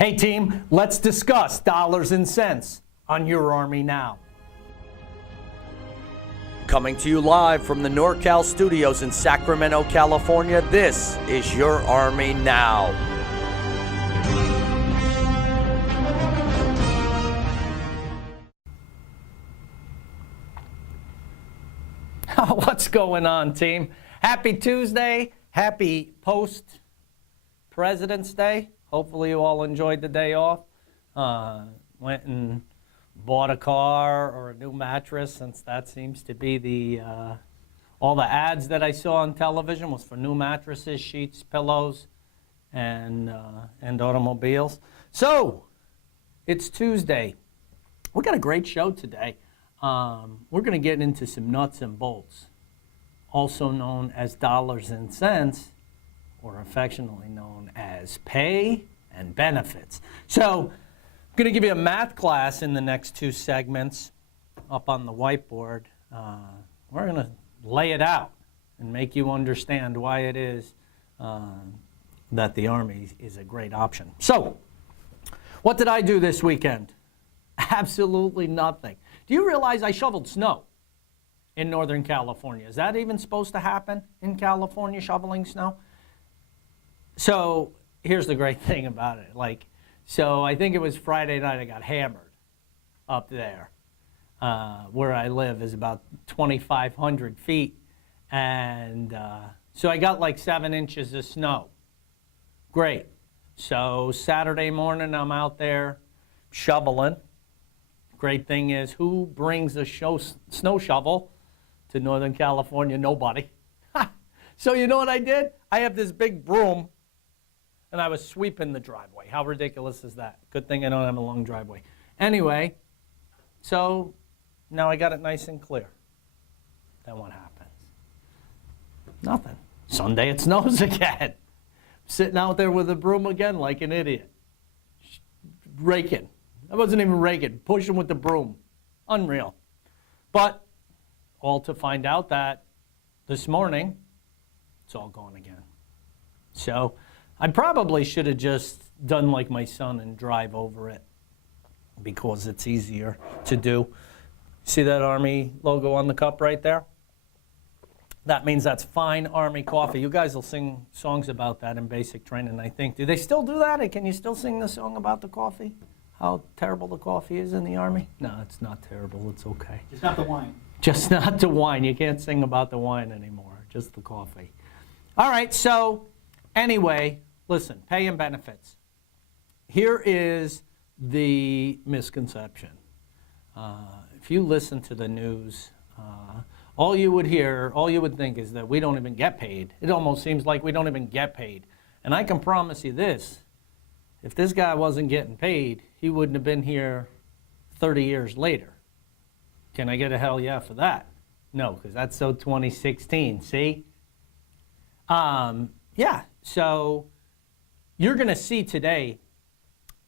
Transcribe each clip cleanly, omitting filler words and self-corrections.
Hey team, let's discuss dollars and cents on Your Army Now. Coming to you live from the NorCal studios in Sacramento, California, this is Your Army Now. What's going on, team? Happy Tuesday. Happy post-President's Day. Hopefully you all enjoyed the day off. Went and bought a car or a new mattress, since that seems to be all the ads that I saw on television was for new mattresses, sheets, pillows, and automobiles. So, it's Tuesday. We got a great show today. We're going to get into some nuts and bolts, also known as dollars and cents, or affectionately known as pay and benefits. So I'm going to give you a math class in the next two segments up on the whiteboard. We're going to lay it out and make you understand why it is that the Army is a great option. So, what did I do this weekend? Absolutely nothing. Do you realize I shoveled snow in Northern California? Is that even supposed to happen in California, shoveling snow? So here's the great thing about it. So I think it was Friday night I got hammered up there. Where I live is about 2,500 feet. And so I got like 7 inches of snow. Great. So Saturday morning I'm out there shoveling. Great thing is, who brings a snow shovel to Northern California? Nobody. So you know what I did? I have this big broom, and I was sweeping the driveway. How ridiculous is that? Good thing I don't have a long driveway. Anyway, so now I got it nice and clear. Then what happens? Nothing. Sunday it snows again. Sitting out there with a broom again like an idiot. Raking. I wasn't even raking, pushing with the broom. Unreal. But all to find out that this morning, it's all gone again. So I probably should have just done like my son and drive over it, because it's easier to do. See that Army logo on the cup right there? That means that's fine Army coffee. You guys will sing songs about that in basic training, I think. Do they still do that? Can you still sing the song about the coffee? How terrible the coffee is in the Army? No, it's not terrible. It's okay. Just not the wine. Just not the wine. You can't sing about the wine anymore. Just the coffee. All right, so anyway, listen, pay and benefits. Here is the misconception. If you listen to the news, all you would think is that we don't even get paid. It almost seems like we don't even get paid. And I can promise you this, if this guy wasn't getting paid, he wouldn't have been here 30 years later. Can I get a hell yeah for that? No, because that's so 2016, see? Yeah, so you're going to see today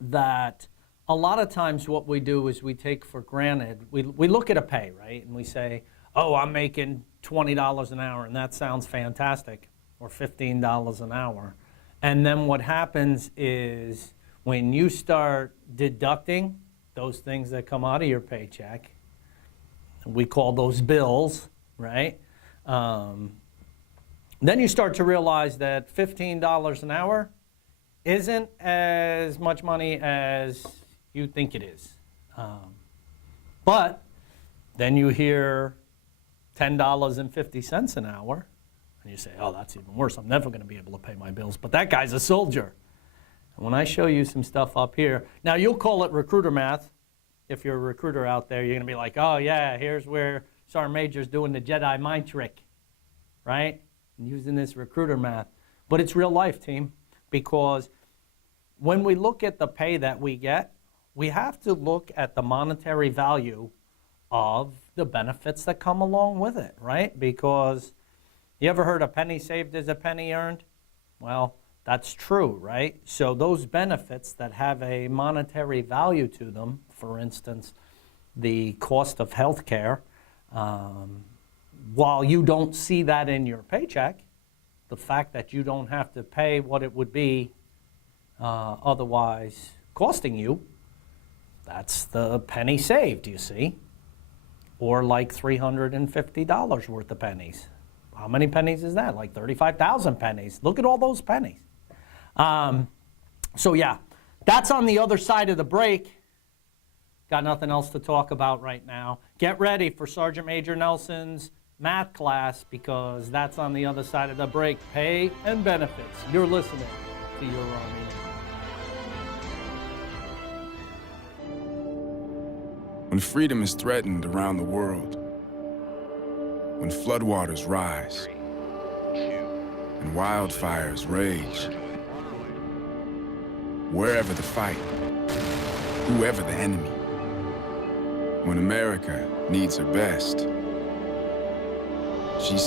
that a lot of times what we do is we take for granted, we look at a pay, right? And we say, oh, I'm making $20 an hour, and that sounds fantastic, or $15 an hour. And then what happens is when you start deducting those things that come out of your paycheck, we call those bills, right? Then you start to realize that $15 an hour isn't as much money as you think it is. But then you hear $10.50 an hour, and you say, oh, that's even worse. I'm never going to be able to pay my bills. But that guy's a soldier. And when I show you some stuff up here, now you'll call it recruiter math. If you're a recruiter out there, you're going to be like, oh, yeah, here's where Sergeant Major's doing the Jedi mind trick, right? And using this recruiter math. But it's real life, team, because when we look at the pay that we get, we have to look at the monetary value of the benefits that come along with it, right? Because you ever heard a penny saved is a penny earned? Well, that's true, right? So those benefits that have a monetary value to them, for instance, the cost of health care, while you don't see that in your paycheck, the fact that you don't have to pay what it would be otherwise costing you, that's the penny saved, you see. Or like $350 worth of pennies. How many pennies is that? Like 35,000 pennies. Look at all those pennies. So yeah, that's on the other side of the break. Got nothing else to talk about right now. Get ready for Sergeant Major Nelson's math class, because that's on the other side of the break. Pay and benefits. You're listening to Your Army. When freedom is threatened around the world, when floodwaters rise and wildfires rage, wherever the fight, whoever the enemy, when America needs her best, she's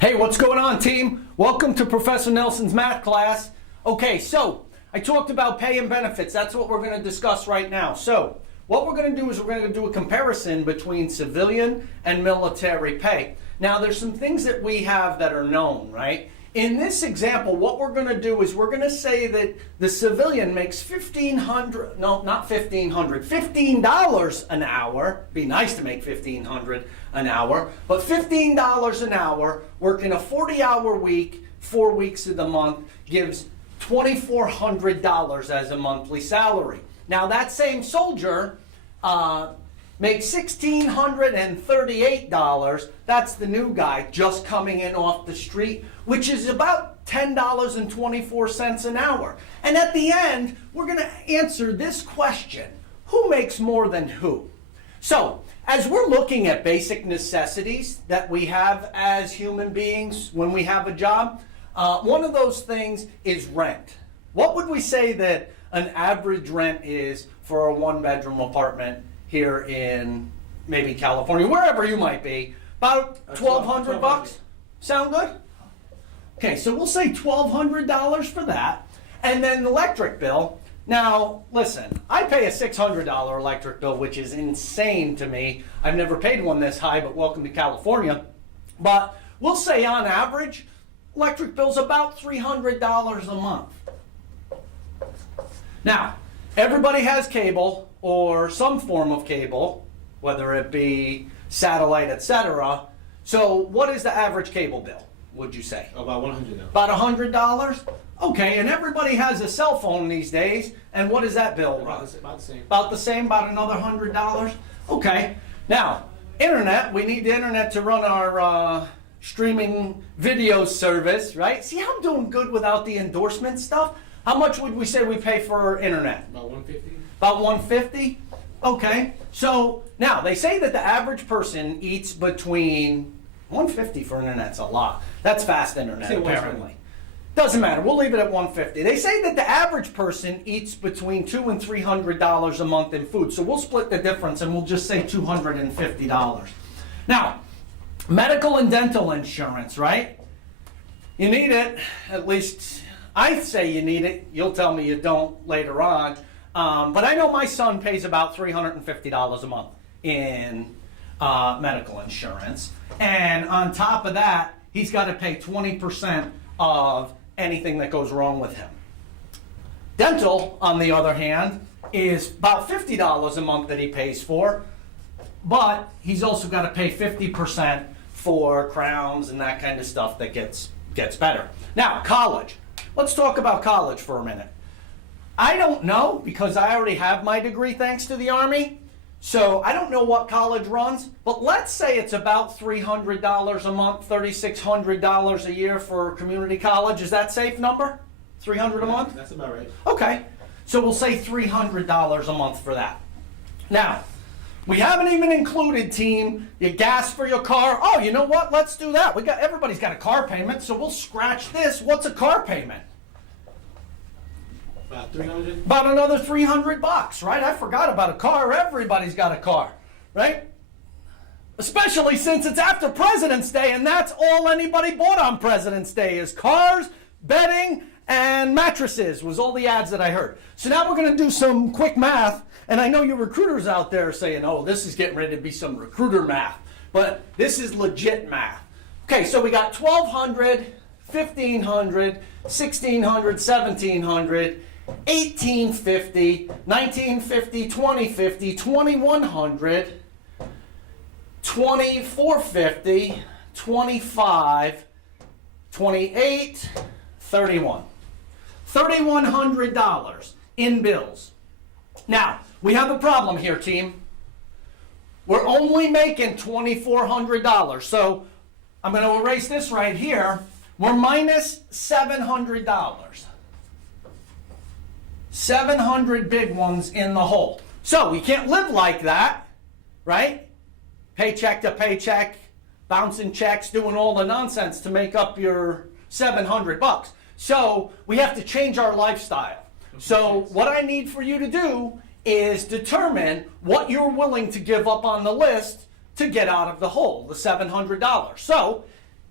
Hey, what's going on, team? Welcome to Professor Nelson's math class. Okay, so I talked about pay and benefits. That's what we're going to discuss right now. So what we're going to do is we're going to do a comparison between civilian and military pay. Now, there's some things that we have that are known, right? In this example, what we're going to do is we're going to say that the civilian makes $15 an hour. Be nice to make $15 an hour, but $15 an hour working a 40-hour week, 4 weeks of the month, gives $2,400 as a monthly salary. Now, that same soldier makes $1,638. That's the new guy just coming in off the street, which is about $10.24 an hour. And at the end, we're going to answer this question: who makes more than who? So, as we're looking at basic necessities that we have as human beings when we have a job, one of those things is rent. What would we say that an average rent is for a one-bedroom apartment here in maybe California, wherever you might be? About $1,200? Sound good? Okay, so we'll say $1,200 for that. And then the electric bill. Now, listen, I pay a $600 electric bill, which is insane to me. I've never paid one this high, but welcome to California. But we'll say on average, electric bill's about $300 a month. Now, everybody has cable or some form of cable, whether it be satellite, etc. So what is the average cable bill, would you say? About $100. About $100? Okay, and everybody has a cell phone these days, and what is that bill run? About the same. About the same, about another $100? Okay. Now, internet, we need the internet to run our streaming video service, right? See how I'm doing good without the endorsement stuff? How much would we say we pay for our internet? About $150. About $150? Okay. So, now, they say that the average person eats between $150 for internet's a lot. That's fast internet, Say apparently. Doesn't matter. We'll leave it at $150. They say that the average person eats between $200 and $300 a month in food. So we'll split the difference and we'll just say $250. Now, medical and dental insurance, right? You need it. At least I say you need it. You'll tell me you don't later on. But I know my son pays about $350 a month in medical insurance. And on top of that, he's got to pay 20% of anything that goes wrong with him. Dental, on the other hand, is about $50 a month that he pays for, but he's also got to pay 50% for crowns and that kind of stuff that gets better. Now, college. Let's talk about college for a minute. I don't know, because I already have my degree thanks to the Army. So I don't know what college runs, but let's say it's about $300 a month, $3,600 a year for community college. Is that a safe number? $300 a month? That's about right. Okay, so we'll say $300 a month for that. Now, we haven't even included, team, your gas for your car. Oh, you know what? Let's do that. Everybody's got a car payment, so we'll scratch this. What's a car payment? About $300. About another $300, right? I forgot about a car. Everybody's got a car, right? Especially since it's after President's Day, and that's all anybody bought on President's Day is cars, bedding, and mattresses was all the ads that I heard. So now we're going to do some quick math, and I know you recruiters out there are saying, oh, this is getting ready to be some recruiter math, but this is legit math. Okay, so we got 1,200, 1,500, 1,600, 1,700, 1,850, 1,950, 2,050, 2,100, 2,450, 25, 28, 31. $3,100 in bills. Now, we have a problem here, team. We're only making $2,400. So I'm going to erase this right here. We're minus $700. 700 big ones in the hole. So we can't live like that, right? Paycheck to paycheck, bouncing checks, doing all the nonsense to make up your 700 bucks. So we have to change our lifestyle. So what I need for you to do is determine what you're willing to give up on the list to get out of the hole, the $700. So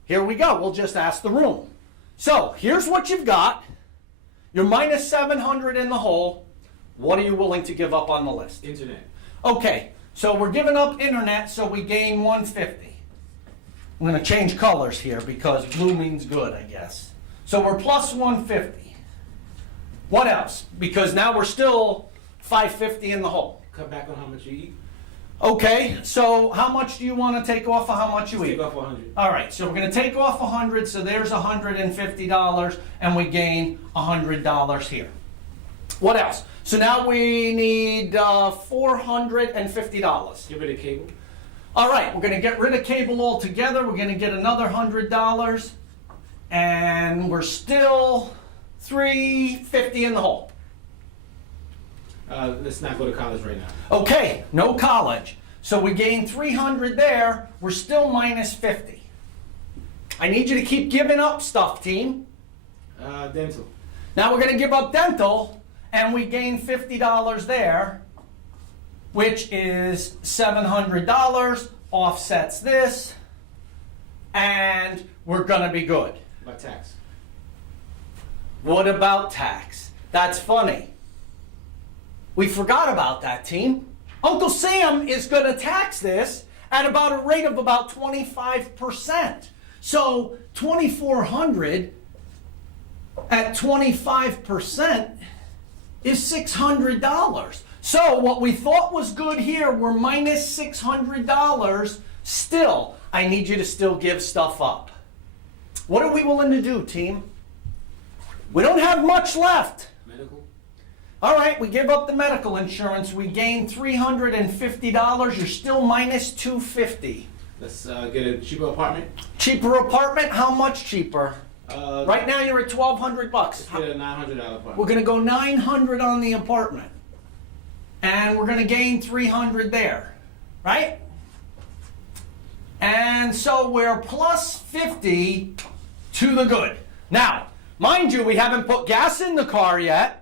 here we go. We'll just ask the room. So here's what you've got. You're minus 700 in the hole. What are you willing to give up on the list? Internet. Okay, so we're giving up internet, so we gain 150. I'm going to change colors here because blue means good, I guess. So we're plus 150. What else? Because now we're still 550 in the hole. Cut back on how much you eat. Okay, so how much do you want to take off of how much you eat? Take off 100. All right, so we're going to take off 100, so there's $150, and we gain $100 here. What else? So now we need $450. Get rid of cable. All right, we're going to get rid of cable altogether. We're going to get another $100, and we're still $350 in the hole. Let's not go to college right now. Okay, no college. So we gain 300 there. We're still minus 50. I need you to keep giving up stuff, team. Dental. Now we're going to give up dental, and we gain $50 there, which is $700, offsets this, and we're going to be good. By tax. What about tax? That's funny. We forgot about that, team. Uncle Sam is going to tax this at about a rate of about 25%. So 2,400 at 25% is $600. So what we thought was good here, we're minus $600. Still, I need you to still give stuff up. What are we willing to do, team? We don't have much left. Medical. All right, we give up the medical insurance. We gain $350. You're still minus $250. Let's get a cheaper apartment. Cheaper apartment? How much cheaper? Right now you're at $1,200. Let's get a $900 apartment. We're going to go $900 on the apartment. And we're going to gain $300 there. Right? And so we're plus 50 to the good. Now, mind you, we haven't put gas in the car yet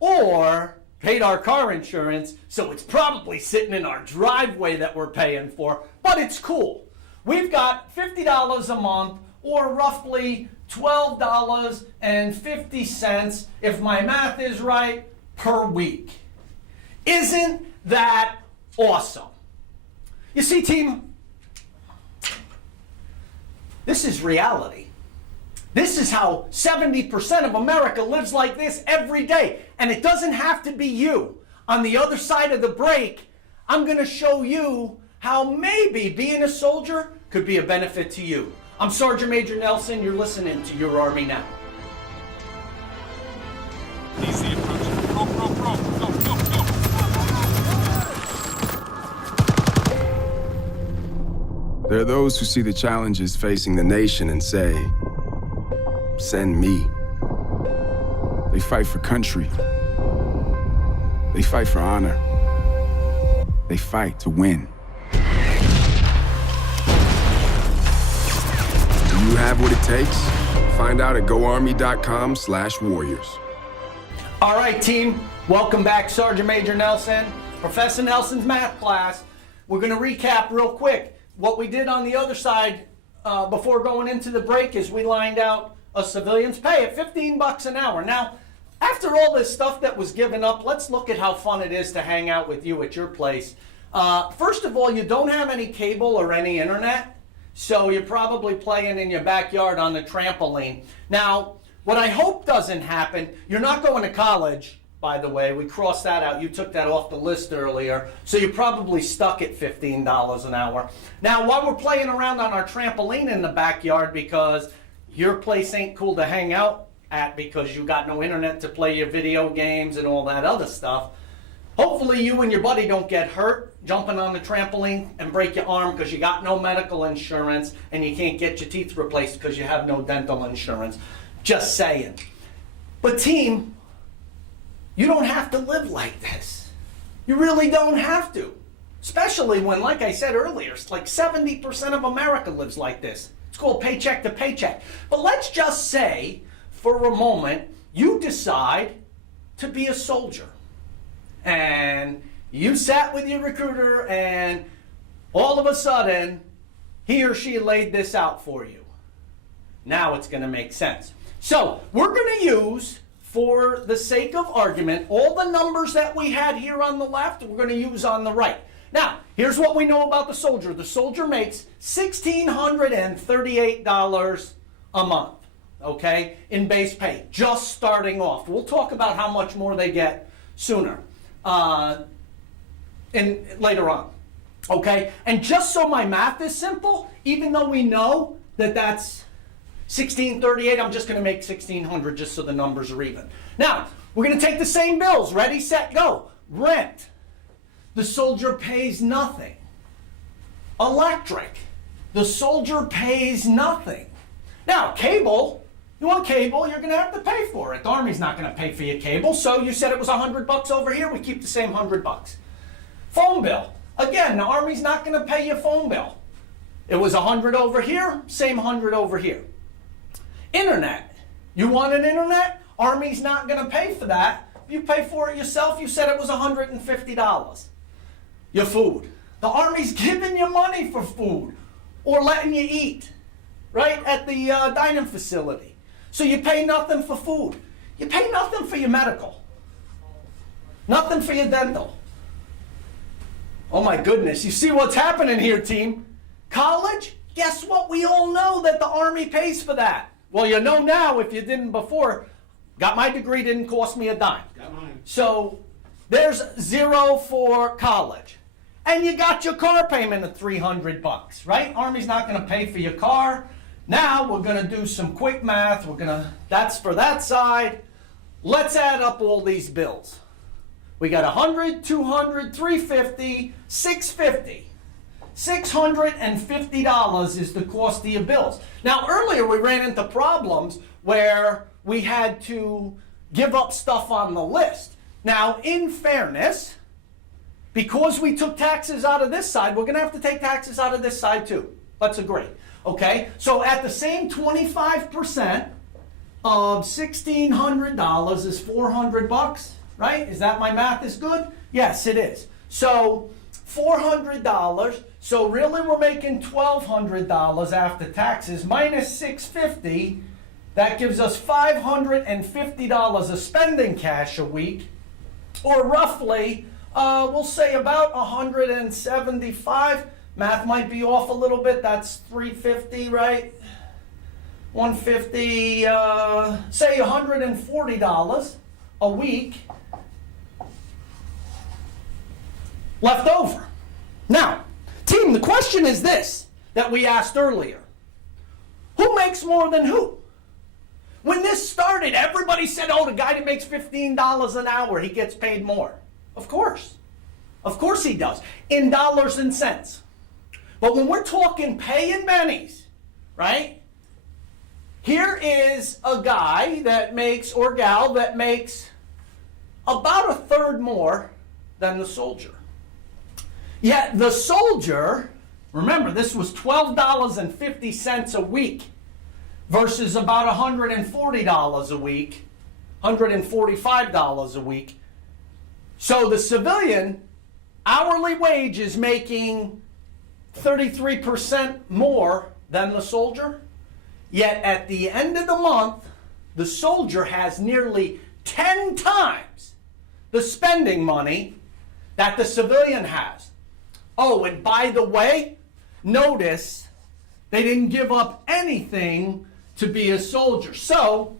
or paid our car insurance, so it's probably sitting in our driveway that we're paying for, but it's cool. We've got $50 a month, or roughly $12.50, if my math is right, per week. Isn't that awesome? You see, team, this is reality. This is how 70% of America lives like this every day. And it doesn't have to be you. On the other side of the break, I'm going to show you how maybe being a soldier could be a benefit to you. I'm Sergeant Major Nelson. You're listening to Your Army Now. Easy approach. Go, go, go, go, go, go. There are those who see the challenges facing the nation and say, send me. They fight for country. They fight for honor. They fight to win. Do you have what it takes? Find out at goarmy.com/warriors. All right, team. Welcome back, Sergeant Major Nelson. Professor Nelson's math class. We're going to recap real quick. What we did on the other side before going into the break is we lined out a civilian's pay at 15 bucks an hour. Now, after all this stuff that was given up, let's look at how fun it is to hang out with you at your place. First of all, you don't have any cable or any internet, so you're probably playing in your backyard on the trampoline. Now, what I hope doesn't happen, you're not going to college, by the way. We crossed that out. You took that off the list earlier, so you're probably stuck at $15 an hour. Now, while we're playing around on our trampoline in the backyard because your place ain't cool to hang out at because you got no internet to play your video games and all that other stuff, hopefully you and your buddy don't get hurt jumping on the trampoline and break your arm because you got no medical insurance and you can't get your teeth replaced because you have no dental insurance. Just saying. But team, you don't have to live like this. You really don't have to. Especially when, like I said earlier, it's like 70% of America lives like this. It's called paycheck to paycheck. But let's just say, for a moment, you decide to be a soldier. And you sat with your recruiter and all of a sudden, he or she laid this out for you. Now it's going to make sense. So we're going to use, for the sake of argument, all the numbers that we had here on the left, we're going to use on the right. Now, here's what we know about the soldier. The soldier makes $1,638 a month, okay, in base pay, just starting off. We'll talk about how much more they get sooner and later on, okay? And just so my math is simple, even though we know that that's 1638, I'm just going to make 1600 just so the numbers are even. Now, we're going to take the same bills. Ready, set, go. Rent. The soldier pays nothing. Electric. The soldier pays nothing. Now, cable. You want cable, you're going to have to pay for it. The Army's not going to pay for your cable, so you said it was $100 over here, we keep the same $100. Phone bill. Again, the Army's not going to pay your phone bill. It was $100 over here, same $100 over here. Internet. You want an internet? Army's not going to pay for that. You pay for it yourself. You said it was $150. Your food. The Army's giving you money for food or letting you eat, right, at the dining facility. So you pay nothing for food. You pay nothing for your medical. Nothing for your dental. Oh my goodness. You see what's happening here, team? College? Guess what? We all know that the Army pays for that. Well, you know now if you didn't before. Got my degree, didn't cost me a dime. Got mine. So there's zero for college. And you got your car payment of $300, right? Army's not going to pay for your car. Now we're going to do some quick math. That's for that side. Let's add up all these bills. We got 100, 200, 350, 650. $650 is the cost of your bills. Now, earlier we ran into problems where we had to give up stuff on the list. Now, in fairness, because we took taxes out of this side, we're going to have to take taxes out of this side too. Let's agree. Okay? So at the same 25% of $1,600 is $400, right? Is that my math is good? Yes, it is. So $400. So really we're making $1,200 after taxes minus $650. That gives us $550 of spending cash a week, or roughly, we'll say about 175. Math might be off a little bit. That's 350, right? 150, say $140 a week left over. Now, team, the question is this that we asked earlier. Who makes more than who? When this started, everybody said, oh, the guy that makes $15 an hour, he gets paid more. Of course. Of course he does. In dollars and cents. But when we're talking pay and bennies, right? Here is a guy that makes, or gal that makes about a third more than the soldier. Yet the soldier, remember, this was $12.50 a week versus about $140 a week, $145 a week. So the civilian hourly wage is making 33% more than the soldier, Yet at the end of the month, the soldier has nearly 10 times the spending money that the civilian has. Oh, and by the way, notice they didn't give up anything to be a soldier. So,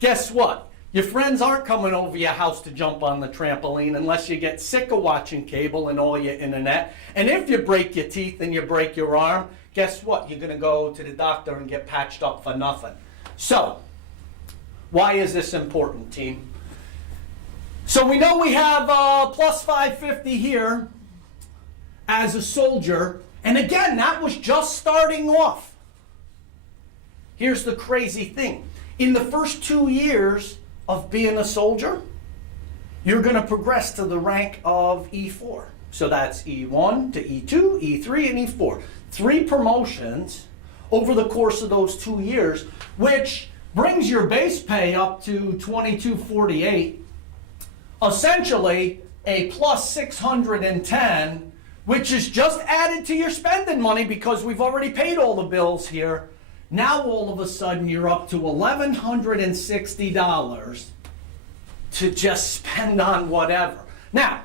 guess what? Your friends aren't coming over your house to jump on the trampoline unless you get sick of watching cable and all your internet. And if you break your teeth and you break your arm, guess what? You're going to go to the doctor and get patched up for nothing. So, why is this important, team? So we know we have plus 550 here as a soldier. And again, that was just starting off. Here's the crazy thing. In the first 2 years of being a soldier, you're going to progress to the rank of E4. So that's E1 to E2, E3, and E4. 3 promotions over the course of those 2 years, which brings your base pay up to $22.48. Essentially, a plus 610, which is just added to your spending money because we've already paid all the bills here. Now all of a sudden you're up to $1,160 to just spend on whatever. Now,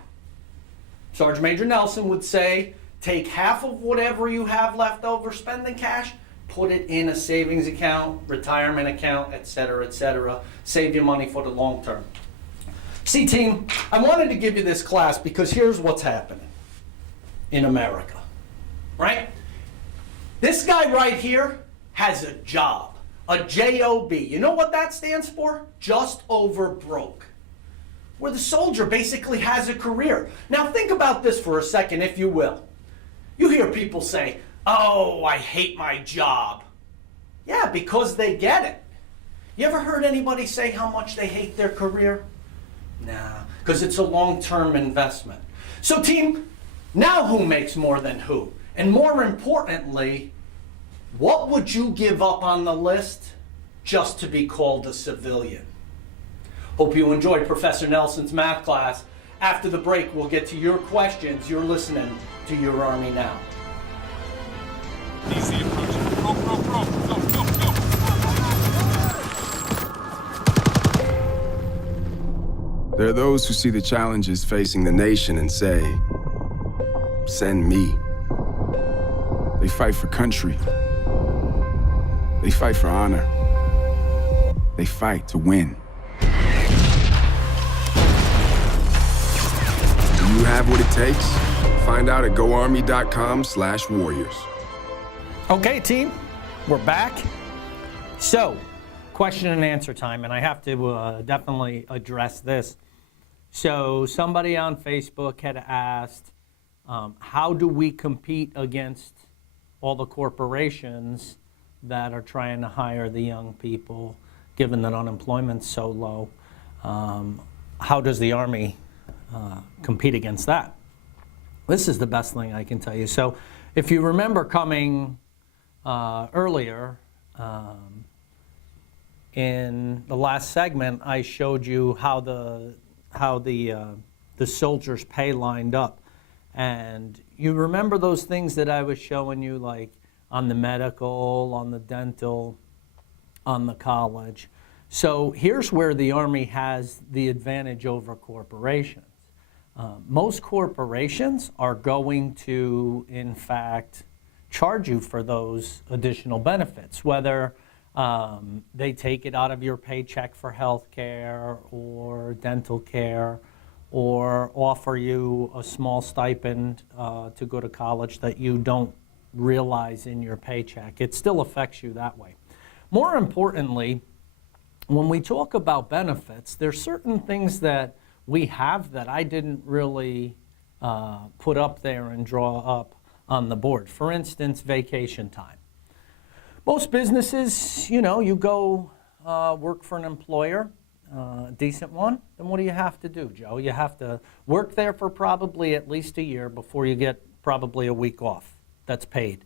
Sergeant Major Nelson would say, take half of whatever you have left over spending cash, put it in a savings account, retirement account, etc., etc. Save your money for the long term. See, team, I wanted to give you this class because here's what's happening in America, right? This guy right here has a job, a J-O-B. You know what that stands for? Just over broke. Where the soldier basically has a career. Now think about this for a second, if you will. You hear people say, oh, I hate my job. Yeah, because they get it. You ever heard anybody say how much they hate their career? Nah, because it's a long-term investment. So team, now who makes more than who? And more importantly, what would you give up on the list just to be called a civilian? Hope you enjoyed Professor Nelson's math class. After the break, we'll get to your questions. You're listening to Your Army Now. Easy approach. Go, go, go. Go, go, go. There are those who see the challenges facing the nation and say, send me. They fight for country. They fight for honor. They fight to win. Do you have what it takes? Find out at goarmy.com/warriors. Okay, team, we're back. So, question and answer time, and I have to definitely address this. So, somebody on Facebook had asked, how do we compete against all the corporations that are trying to hire the young people, given that unemployment's so low? How does the Army compete against that? This is the best thing I can tell you. So if you remember coming earlier, in the last segment, I showed you how the soldiers' pay lined up. And you remember those things that I was showing you, like on the medical, on the dental, on the college. So here's where the Army has the advantage over corporations. Most corporations are going to, in fact, charge you for those additional benefits, whether they take it out of your paycheck for health care or dental care, or offer you a small stipend to go to college that you don't realize in your paycheck. It still affects you that way. More importantly, when we talk about benefits, there's certain things that we have that I didn't really put up there and draw up on the board. For instance, vacation time. Most businesses, you know, you go work for an employer, decent one, then what do you have to do, Joe? You have to work there for probably at least a year before you get probably a week off that's paid.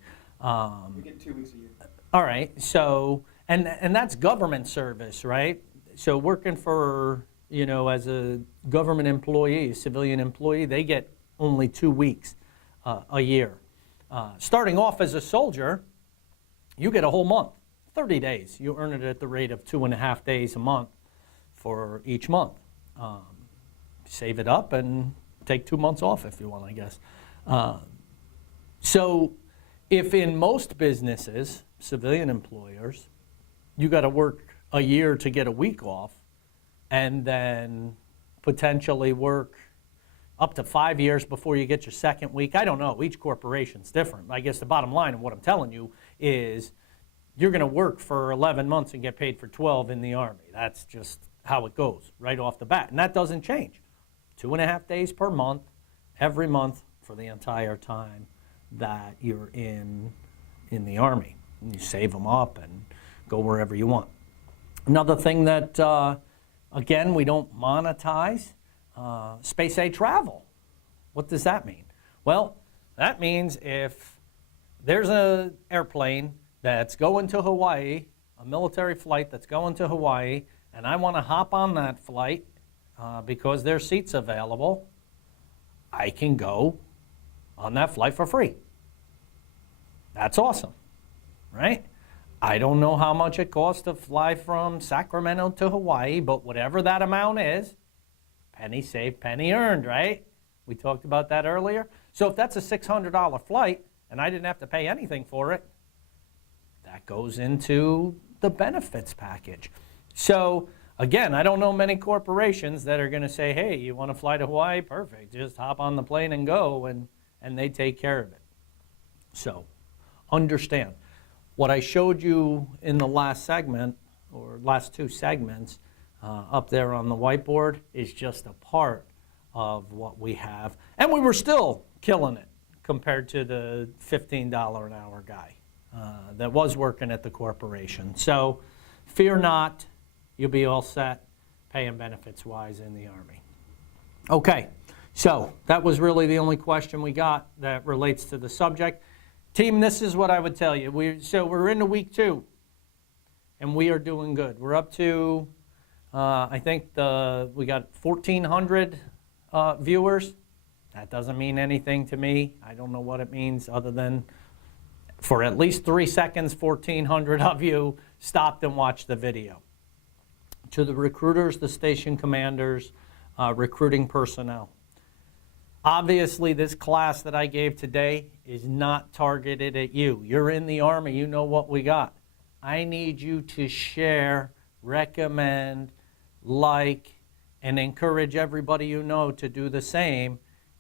We get 2 weeks a year. All right, so, and that's government service, right? So working for, you know, as a government employee, civilian employee, they get only 2 weeks a year. Starting off as a soldier, you get a whole month, 30 days. You earn it at the rate of 2.5 days a month for each month. Save it up and take 2 months off if you want, I guess. So if in most businesses, civilian employers, you got to work a year to get a week off and then potentially work up to 5 years before you get your second week. I don't know. Each corporation's different. I guess the bottom line of what I'm telling you is you're going to work for 11 months and get paid for 12 in the Army. That's just how it goes right off the bat. And that doesn't change. 2.5 days per month, every month for the entire time that you're in the Army. And you save them up and go wherever you want. Another thing that, again, we don't monetize, space age travel. What does that mean? Well, that means if there's an airplane that's going to Hawaii, a military flight that's going to Hawaii, and I want to hop on that flight because there's seats available, I can go on that flight for free. That's awesome, right? I don't know how much it costs to fly from Sacramento to Hawaii, but whatever that amount is, penny saved, penny earned, right? We talked about that earlier. So if that's a $600 flight and I didn't have to pay anything for it, that goes into the benefits package. So again, I don't know many corporations that are going to say, hey, you want to fly to Hawaii? Perfect. Just hop on the plane and go, and they take care of it. So understand. What I showed you in the last segment, or last two segments, up there on the whiteboard is just a part of what we have. And we were still killing it compared to the $15 an hour guy that was working at the corporation. So fear not, you'll be all set, pay and benefits-wise in the Army. Okay, so that was really the only question we got that relates to the subject. Team, this is what I would tell you. We're into week 2, and we are doing good. We're up to, I think we got 1,400 viewers. That doesn't mean anything to me. I don't know what it means other than for at least 3 seconds, 1,400 of you stopped and watched the video. To the recruiters, the station commanders, recruiting personnel. Obviously, this class that I gave today is not targeted at you. You're in the Army. You know what we got. I need you to share, recommend, like, and encourage everybody you know to do the same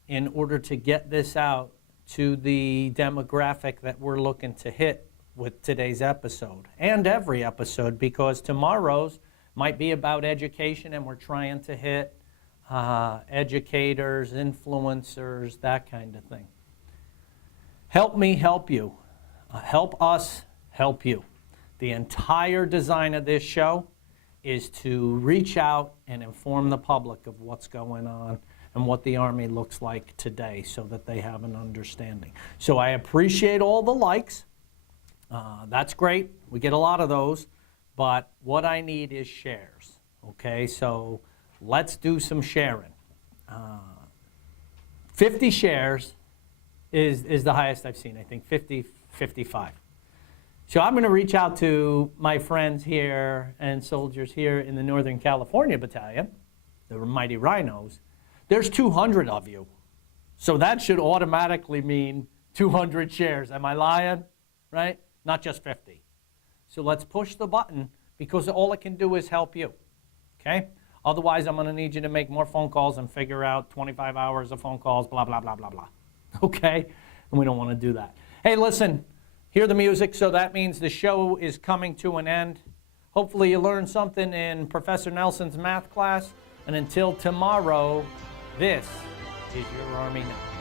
in order to get this out to the demographic that we're looking to hit with today's episode and every episode, because tomorrow's might be about education, and we're trying to hit educators, influencers, that kind of thing. Help me help you. Help us help you. The entire design of this show is to reach out and inform the public of what's going on and what the Army looks like today so that they have an understanding. So I appreciate all the likes. That's great. We get a lot of those. But what I need is shares. Okay, so let's do some sharing. 50 shares is the highest I've seen. I think 50, 55. So I'm going to reach out to my friends here and soldiers here in the Northern California Battalion, the Mighty Rhinos. There's 200 of you. So that should automatically mean 200 shares. Am I lying? Right? Not just 50. So let's push the button, because all it can do is help you. Okay? Otherwise, I'm going to need you to make more phone calls and figure out 25 hours of phone calls, blah, blah, blah, blah, blah. Okay? And we don't want to do that. Hey, listen, hear the music, so that means the show is coming to an end. Hopefully you learned something in Professor Nelson's math class. And until tomorrow, this is your Army Now.